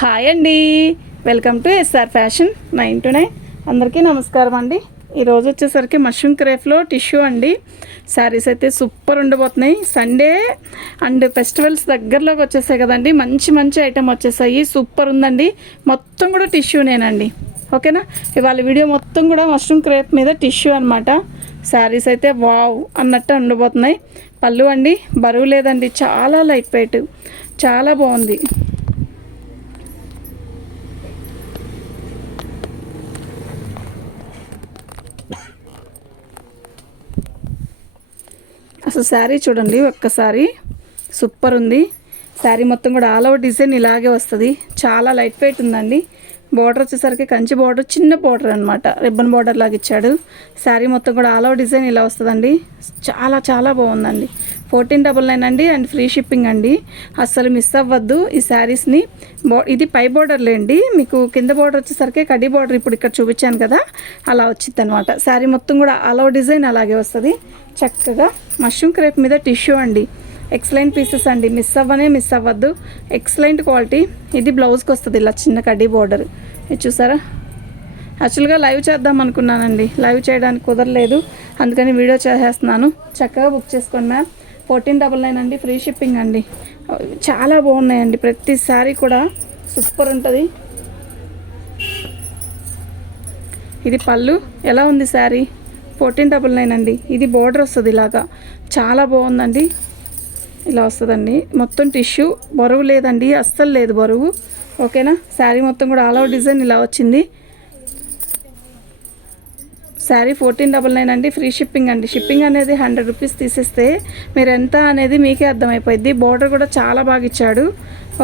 Hi అండి. Welcome to S R fashion nine two nine. అందరికీ నమస్కారం అండి. ఈరోజు వచ్చేసరికి మష్రూమ్ క్రేఫ్లో టిష్యూ అండి. శారీస్ అయితే సూపర్ ఉండబోతున్నాయి. సండే అండ్ ఫెస్టివల్స్ దగ్గరలోకి వచ్చేసాయి కదండి. మంచి మంచి ఐటెం వచ్చేసాయి. సూపర్ ఉందండి. మొత్తం కూడా టిష్యూనేనండి ఓకేనా? ఇవాళ వీడియో మొత్తం కూడా మష్రూమ్ క్రేప్ మీద టిష్యూ అనమాట శారీస్ అయితే వావ్ అన్నట్టు ఉండబోతున్నాయి. పళ్ళు అండి బరువు లేదండి. చాలా లైట్ వెయిట్ చాలా బాగుంది. అసలు శారీ చూడండి ఒక్కసారి సూపర్ ఉంది. శారీ మొత్తం కూడా ఆల్ ఓవర్ డిజైన్ ఇలాగే వస్తుంది. చాలా లైట్ వెయిట్ ఉందండి. బార్డర్ వచ్చేసరికి కంచి బార్డర్ చిన్న బార్డర్ అనమాట రిబ్బన్ బార్డర్ లాగా ఇచ్చాడు. శారీ మొత్తం కూడా ఆల్ ఓవర్ డిజైన్ ఇలా వస్తుందండి. చాలా చాలా బాగుందండి. ఫోర్టీన్ డబల్ నైన్ అండి అండ్ ఫ్రీ షిప్పింగ్ అండి. అస్సలు మిస్ అవ్వద్దు ఈ శారీస్ని. బో ఇది పై బార్డర్లేండి మీకు కింద బార్డర్ వచ్చేసరికి కడి బార్డర్ ఇప్పుడు ఇక్కడ చూపించాను కదా అలా వచ్చింది అనమాట శారీ మొత్తం కూడా ఆల్ ఓవర్ డిజైన్ అలాగే వస్తుంది. చక్కగా మష్రూమ్ క్రేప్ మీద టిష్యూ అండి. ఎక్సలెంట్ పీసెస్ అండి. మిస్ అవ్వనే మిస్ అవ్వద్దు. ఎక్సలెంట్ క్వాలిటీ ఇది బ్లౌజ్కి వస్తుంది ఇలా చిన్న కడ్డీ బోర్డర్ ఇది చూసారా? యాక్చువల్గా లైవ్ చేద్దాం అనుకున్నానండి. లైవ్ చేయడానికి కుదరలేదు. అందుకని వీడియో చేసేస్తున్నాను. చక్కగా బుక్ చేసుకోండి మ్యామ్ ఫోర్టీన్ డబల్ నైన్ అండి. ఫ్రీ షిప్పింగ్ అండి. చాలా బాగున్నాయండి. ప్రతి శారీ కూడా సూపర్ ఉంటుంది. ఇది పళ్ళు. ఎలా ఉంది శారీ ఫోర్టీన్ డబల్ నైన్ అండి. ఇది బోర్డర్ వస్తుంది ఇలాగా. చాలా బాగుందండి. ఇలా వస్తుందండి. మొత్తం టిష్యూ బరువు లేదండి అస్సలు లేదు బరువు. ఓకేనా? శారీ మొత్తం కూడా ఆల్ అవుట్ డిజైన్ ఇలా వచ్చింది. శారీ ఫోర్టీన్ డబల్ నైన్ అండి ఫ్రీ షిప్పింగ్ అండి. షిప్పింగ్ అనేది హండ్రెడ్ రూపీస్ తీసేస్తే మీరు ఎంత అనేది మీకే అర్థమైపోయింది బార్డర్ కూడా చాలా బాగా ఇచ్చాడు.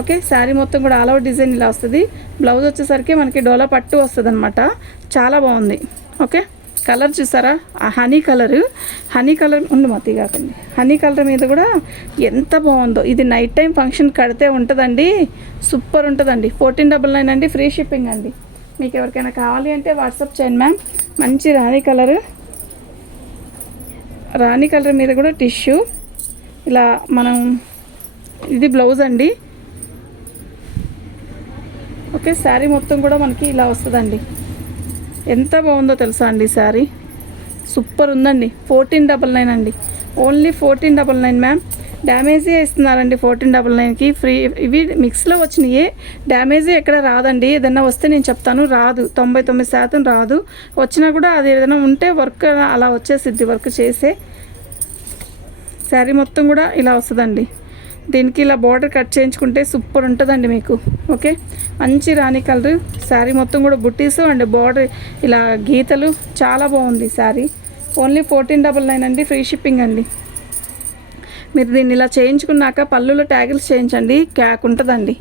ఓకే? శారీ మొత్తం కూడా ఆల్ అవుట్ డిజైన్ ఇలా వస్తుంది. బ్లౌజ్ వచ్చేసరికి మనకి డోలా పట్టు వస్తుంది అనమాట చాలా బాగుంది. ఓకే? కలర్ చూసారా? ఆ హనీ కలర్. హనీ కలర్ ఉండు మతి కాకండి. హనీ కలర్ మీద కూడా ఎంత బాగుందో. ఇది నైట్ టైం ఫంక్షన్ కడితే ఉంటుందండి. సూపర్ ఉంటుందండి. ఫోర్టీన్ డబల్ నైన్ అండి. ఫ్రీ షిప్పింగ్ అండి. మీకు ఎవరికైనా కావాలి అంటే వాట్సాప్ చేయండి మ్యామ్. మంచి రాణి కలర్. రాణి కలర్ మీద కూడా టిష్యూ. ఇలా మనం ఇది బ్లౌజ్ అండి. ఓకే శారీ మొత్తం కూడా మనకి ఇలా వస్తుందండి. ఎంత బాగుందో తెలుసా అండి శారీ? సూపర్ ఉందండి. ఫోర్టీన్ డబల్ నైన్ అండి. Only fourteen double nine ma'am. డ్యామేజే ఇస్తున్నారండి ఫోర్టీన్ డబల్ నైన్కి ఫ్రీ ఇవి మిక్స్లో వచ్చినాయి. డ్యామేజే ఎక్కడ రాదండి. ఏదైనా వస్తే నేను చెప్తాను. రాదు. తొంభై తొమ్మిది శాతం రాదు. వచ్చినా కూడా అది ఏదైనా ఉంటే వర్క్ అలా వచ్చేసిద్ది. వర్క్ చేసే శారీ మొత్తం కూడా ఇలా వస్తుందండి. దీనికి ఇలా బార్డర్ కట్ చేయించుకుంటే సూపర్ ఉంటుందండి మీకు ఓకే మంచి రాణి కలర్ శారీ మొత్తం కూడా బుట్టీస్ అండ్ బార్డర్ ఇలా గీతలు చాలా బాగుంది sari. Only fourteen double nine అండి ఫ్రీ షిప్పింగ్ అండి. మీరు దీన్ని ఇలా చేయించుకున్నాక పళ్ళులో ట్యాగిల్స్ చేయించండి క్యాక్ ఉంటుందండి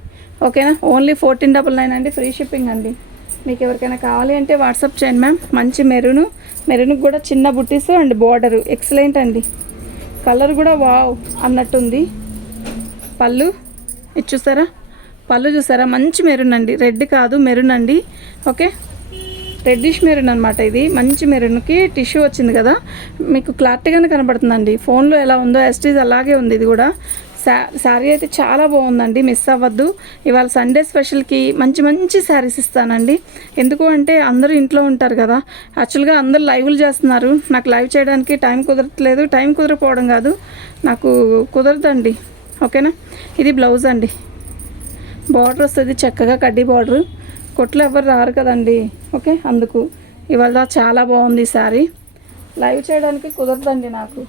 ఓకేనా ఓన్లీ ఫోర్టీన్ డబల్ నైన్ అండి ఫ్రీ షిప్పింగ్ అండి. మీకు ఎవరికైనా కావాలి అంటే వాట్సాప్ చేయండి మ్యామ్ మంచి మెరూను మెరూన్కి కూడా చిన్న బుట్టీస్ అండ్ బార్డరు ఎక్సలెంట్ అండి. కలర్ కూడా వావ్ అన్నట్టుంది. పళ్ళు. ఇది చూసారా? పళ్ళు చూసారా? మంచి మెరూన్ అండి రెడ్ కాదు మెరూన్ అండి ఓకే రెడ్డిష్ మెరూన్ అనమాట ఇది. మంచి మెరూన్కి టిష్యూ వచ్చింది కదా. మీకు క్లారిటీగానే కనబడుతుందండి. ఫోన్లో ఎలా ఉందో ఎస్టీజ్ అలాగే ఉంది ఇది కూడా. శా శారీ అయితే చాలా బాగుందండి. మిస్ అవ్వద్దు. ఇవాళ సండే స్పెషల్కి మంచి మంచి శారీస్ ఇస్తానండి. ఎందుకు అంటే అందరూ ఇంట్లో ఉంటారు కదా. యాక్చువల్గా అందరూ లైవ్లు చేస్తున్నారు. నాకు లైవ్ చేయడానికి టైం కుదరట్లేదు. టైం కుదరకపోవడం కాదు. నాకు కుదరదండి. ఓకేనా? ఇది బ్లౌజ్ అండి. బార్డర్ వస్తుంది చక్కగా కడ్డీ బార్డర్. కొట్లు ఎవరు రారు కదండి. ఓకే? అందుకు ఇవాళ చాలా బాగుంది శారీ లైవ్ చేయడానికి కుదరదండి నాకు.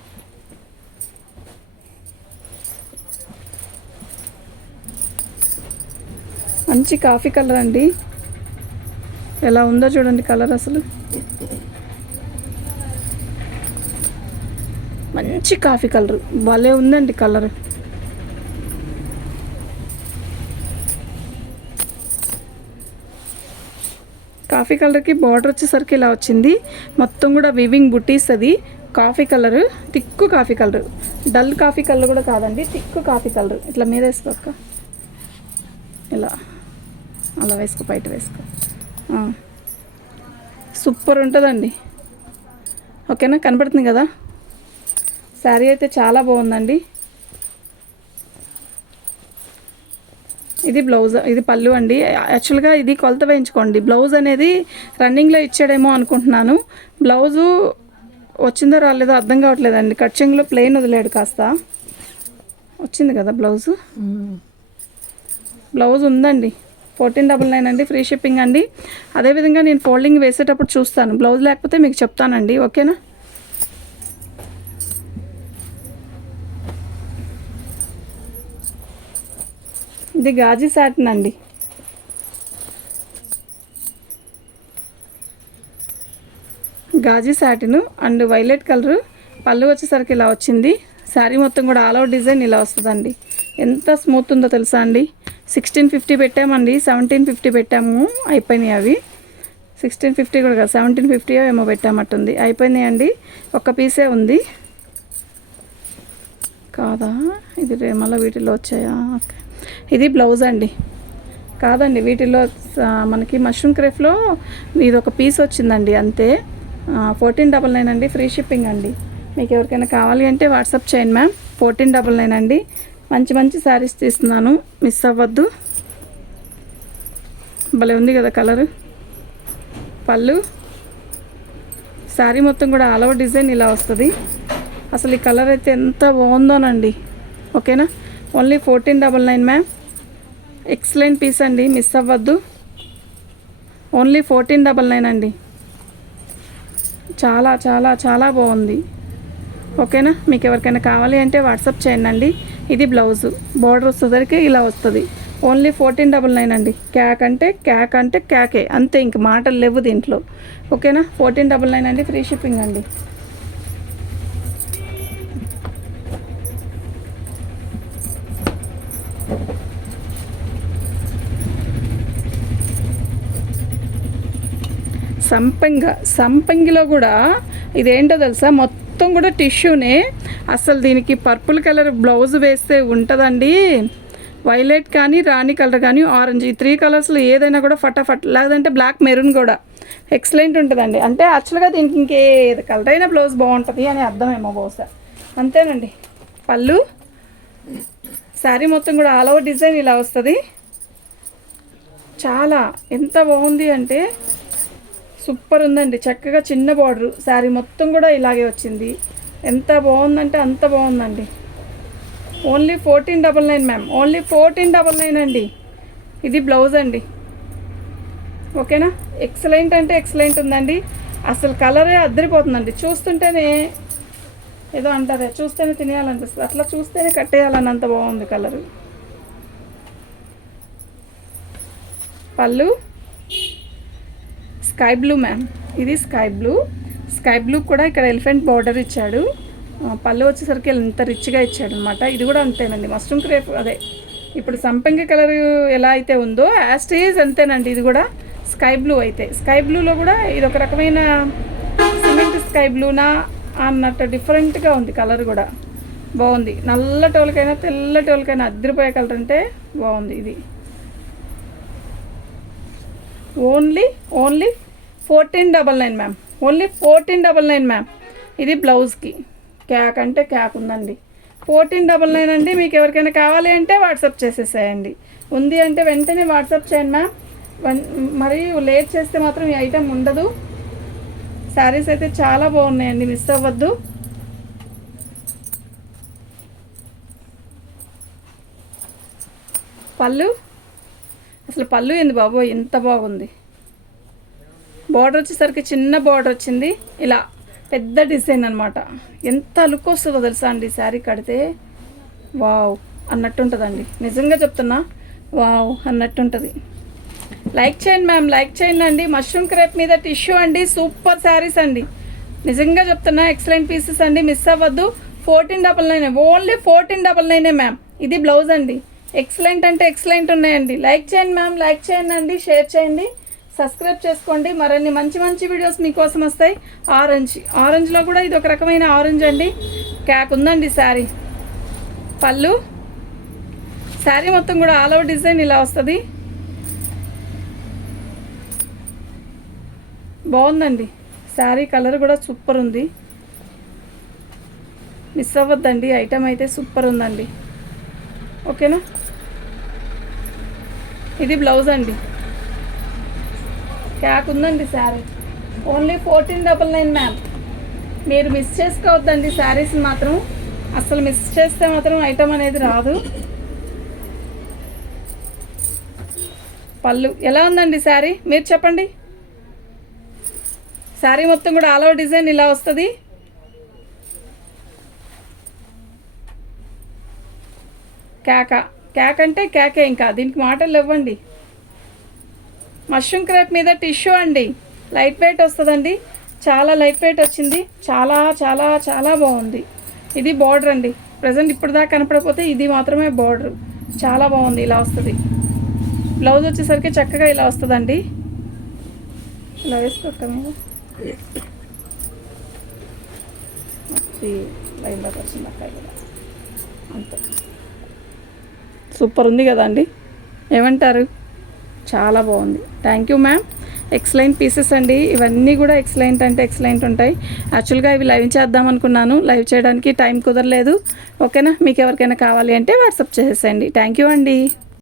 మంచి కాఫీ కలర్ అండి. ఎలా ఉందో చూడండి కలర్ అసలు. మంచి కాఫీ కలర్. భలే ఉందండి కలర్. కాఫీ కలర్కి బార్డర్ వచ్చేసరికి ఇలా వచ్చింది. మొత్తం కూడా వివింగ్ బుట్టీస్ అది. Coffee colour thick coffee colour. Dull coffee colour కూడా కాదండి తిక్కు కాఫీ కలర్. ఇట్లా మీద వేసుకోక ఇలా. అలా వేసుకో బయట వేసుకో. సూపర్ ఉంటుందండి. ఓకేనా? కనబడుతుంది కదా? శారీ అయితే చాలా బాగుందండి. ఇది బ్లౌజ్ ఇది పళ్ళు అండి. యాక్చువల్గా ఇది కొలత వేయించుకోండి. బ్లౌజ్ అనేది రన్నింగ్లో ఇచ్చాడేమో అనుకుంటున్నాను. బ్లౌజు వచ్చిందో రాలేదో అర్థం కావట్లేదండి. కట్చింగ్లో ప్లెయిన్ వదిలేడు కాస్త. వచ్చింది కదా బ్లౌజు? బ్లౌజ్ ఉందండి. ఫోర్టీన్ డబల్ నైన్ అండి ఫ్రీ షిప్పింగ్ అండి. అదేవిధంగా నేను ఫోల్డింగ్ వేసేటప్పుడు చూస్తాను. బ్లౌజ్ లేకపోతే మీకు చెప్తానండి. ఓకేనా? ఇది గాజీ సాటిన్ అండి. గాజీ సాటిన్ అండ్ వైలెట్ కలర్ పళ్ళు వచ్చేసరికి ఇలా వచ్చింది. శారీ మొత్తం కూడా ఆల్ అవుట్ డిజైన్ ఇలా వస్తుందండి. ఎంత స్మూత్ ఉందో తెలుసా అండి? సిక్స్టీన్ ఫిఫ్టీ పెట్టామండి. సెవెంటీన్ ఫిఫ్టీ పెట్టాము. అయిపోయినాయి అవి. సిక్స్టీన్ ఫిఫ్టీ కూడా కాదు సెవెంటీన్ ఫిఫ్టీ ఏమో పెట్టామట్టుంది. అయిపోయినాయి అండి. ఒక్క పీసే ఉంది. కాదా? ఇది రే- మళ్ళీ వీటిలో వచ్చాయా? ఓకే ఇది బ్లౌజ్ అండి. కాదండి వీటిలో మనకి మష్రూమ్ క్రేఫ్లో ఇది ఒక పీస్ వచ్చిందండి అంతే. ఫోర్టీన్ డబల్ నైన్ అండి ఫ్రీ షిప్పింగ్ అండి. మీకు ఎవరికైనా కావాలి అంటే వాట్సాప్ చేయండి మ్యామ్. ఫోర్టీన్ డబల్ నైన్ అండి. మంచి మంచి శారీస్ తీస్తున్నాను మిస్ అవ్వద్దు. భలే ఉంది కదా కలరు పళ్ళు. శారీ మొత్తం కూడా ఆల్ ఓవర్ డిజైన్ ఇలా వస్తుంది. అసలు ఈ కలర్ అయితే ఎంత బాగుందోనండి. ఓకేనా? Only fourteen double nine ma'am excellent piece అండి మిస్ అవ్వద్దు. ఓన్లీ ఫోర్టీన్ డబల్ నైన్ అండి. చాలా చాలా చాలా బాగుంది. ఓకేనా? మీకు ఎవరికైనా కావాలి అంటే వాట్సాప్ చేయండి అండి. ఇది బ్లౌజు. బార్డర్ వచ్చేసరికి ఇలా వస్తుంది. ఓన్లీ ఫోర్టీన్ డబల్ నైన్ అండి. క్యాక్ అంటే క్యాక్ అంటే క్యాకే. అంతే ఇంక మాటలు లేవు దీంట్లో. ఓకేనా? ఫోర్టీన్ డబల్ నైన్ అండి ఫ్రీ షిప్పింగ్ అండి. సంపంగ సంపంగిలో కూడా ఇదేంటో తెలుసా? మొత్తం కూడా టిష్యూనే. అసలు దీనికి పర్పుల్ కలర్ బ్లౌజ్ వేస్తే ఉంటుందండి. వైలెట్ కానీ రాణి కలర్ కానీ ఆరెంజ్ ఈ త్రీ కలర్స్లో ఏదైనా కూడా ఫటాఫట్. లేదంటే బ్లాక్ మెరూన్ కూడా. ఎక్సలెంట్ ఉంటుందండి. అంటే యాక్చువల్గా దీనికి ఇంకే కలర్ అయినా బ్లౌజ్ బాగుంటుంది అని అర్థమేమో బహుశా. అంతేనండి. పళ్ళు. శారీ మొత్తం కూడా ఆల్ ఓవర్ డిజైన్ ఇలా వస్తుంది. చాలా. ఎంత బాగుంది అంటే సూపర్ ఉందండి. చక్కగా చిన్న బార్డరు. శారీ మొత్తం కూడా ఇలాగే వచ్చింది. ఎంత బాగుందంటే అంత బాగుందండి. Only fourteen double nine ma'am. Only fourteen double nine అండి. ఇది బ్లౌజ్ అండి. ఓకేనా? ఎక్సలెంట్ అంటే ఎక్సలెంట్ ఉందండి. అసలు కలరే అద్దరిపోతుందండి. చూస్తుంటేనే ఏదో అంటారే. చూస్తేనే తినేయాలనిపిస్తుంది. అట్లా చూస్తేనే కట్టేయాలని అంత బాగుంది కలరు. పళ్ళు? Sky blue ma'am. ఇది స్కై బ్లూ. స్కై బ్లూ కూడా ఇక్కడ ఎలిఫెంట్ బార్డర్ ఇచ్చాడు. పళ్ళు వచ్చేసరికి ఇంత రిచ్గా ఇచ్చాడు అనమాట ఇది కూడా అంతేనండి. మస్ట్రూమ్ క్రేప్ అదే. ఇప్పుడు సంపంగి కలర్ ఎలా అయితే ఉందో యాస్టేజ్ అంతేనండి. ఇది కూడా స్కై బ్లూ అయితే. స్కై బ్లూలో కూడా ఇది ఒక రకమైన సిమెంట్ స్కై బ్లూనా అన్నట్టు డిఫరెంట్గా ఉంది కలర్ కూడా. బాగుంది. నల్లటోళ్ళకైనా తెల్లటోళ్ళకైనా అద్దరిపోయే కలర్ అంటే బాగుంది ఇది. Only only fourteen double nine ma'am. Only fourteen double nine ma'am. ఇది బ్లౌజ్కి. క్యాక్ అంటే క్యాక్ ఉందండి. ఫోర్టీన్ డబల్ నైన్ అండి. మీకు ఎవరికైనా కావాలి అంటే వాట్సాప్ చేసేసేయండి. ఉంది అంటే వెంటనే వాట్సాప్ చేయండి మ్యామ్. వన్- మరి లేట్ చేస్తే మాత్రం ఈ ఐటెం ఉండదు. శారీస్ అయితే చాలా బాగున్నాయండి. మిస్ అవ్వద్దు. పళ్ళు? అసలు పళ్ళు ఏంది బాబు? ఎంత బాగుంది. బార్డర్ వచ్చేసరికి చిన్న బార్డర్ వచ్చింది. ఇలా పెద్ద డిజైన్ అనమాట ఎంత లుక్ వస్తుందో తెలుసా అండి? శారీ కడితే వావ్ అన్నట్టుంటుందండి. నిజంగా చెప్తున్నా వావ్ అన్నట్టుంటుంది. లైక్ చేయండి మ్యామ్ లైక్ చేయండి అండి. మష్రూమ్ క్రేప్ మీద టిష్యూ అండి. సూపర్ శారీస్ అండి. నిజంగా చెప్తున్నా ఎక్సలెంట్ పీసెస్ అండి. మిస్ అవ్వద్దు. Fourteen double nine only fourteen double నైనే ma'am. ఇది బ్లౌజ్ అండి. ఎక్సలెంట్ అంటే ఎక్సలెంట్ ఉన్నాయండి. లైక్ చేయండి మ్యామ్ లైక్ చేయండి అండి. షేర్ చేయండి. సబ్స్క్రైబ్ చేసుకోండి. మరిన్ని మంచి మంచి వీడియోస్ మీకోసం వస్తాయి. ఆరెంజ్. ఆరెంజ్లో కూడా ఇది ఒక రకమైన ఆరెంజ్ అండి. క్యాక్ ఉందండి శారీ. పళ్ళు. శారీ మొత్తం కూడా ఆల్ ఓవర్ డిజైన్ ఇలా వస్తుంది. బాగుందండి. శారీ కలర్ కూడా సూపర్ ఉంది. మిస్ అవ్వద్దండి. ఐటమ్ అయితే సూపర్ ఉందండి. ఓకేనా? ఇది బ్లౌజ్ అండి. క్యాక్ ఉందండి sari. Only fourteen double nine ma'am మీరు మిస్ చేసుకోవద్దండి శారీస్ మాత్రం. అసలు మిస్ చేస్తే మాత్రం ఐటమ్ అనేది రాదు. పళ్ళు. ఎలా ఉందండి శారీ? మీరు చెప్పండి. శారీ మొత్తం కూడా ఆల్ ఓవర్ డిజైన్ ఇలా వస్తుంది. కేక కేక్ అంటే కేకే ఇంకా. దీనికి మాటలు ఇవ్వండి మష్రూమ్ క్రేప్ మీద టిష్యూ అండి. లైట్ వెయిట్ వస్తుందండి. చాలా లైట్ వెయిట్ వచ్చింది. చాలా చాలా చాలా బాగుంది. ఇది బార్డర్ అండి. ప్రజెంట్ ఇప్పుడు దాకా కనపడకపోతే ఇది మాత్రమే బార్డర్. చాలా బాగుంది ఇలా వస్తుంది. బ్లౌజ్ వచ్చేసరికి చక్కగా ఇలా వస్తుందండి. ఇలా వేసుకోక మీరు? లైన్లోకి వచ్చింది ఇలా అంతే. సూపర్ ఉంది కదా అండి ఏమంటారు? చాలా బాగుంది. Thank you ma'am excellent pieces అండి. ఇవన్నీ కూడా ఎక్సలెంట్ అంటే ఎక్సలెంట్ ఉంటాయి. యాక్చువల్గా ఇవి లైవ్ చేద్దాం అనుకున్నాను. లైవ్ చేయడానికి టైం కుదరలేదు. ఓకేనా మీకు ఎవరికైనా కావాలి అంటే వాట్సాప్ చేసేసండి థ్యాంక్ యూ అండి.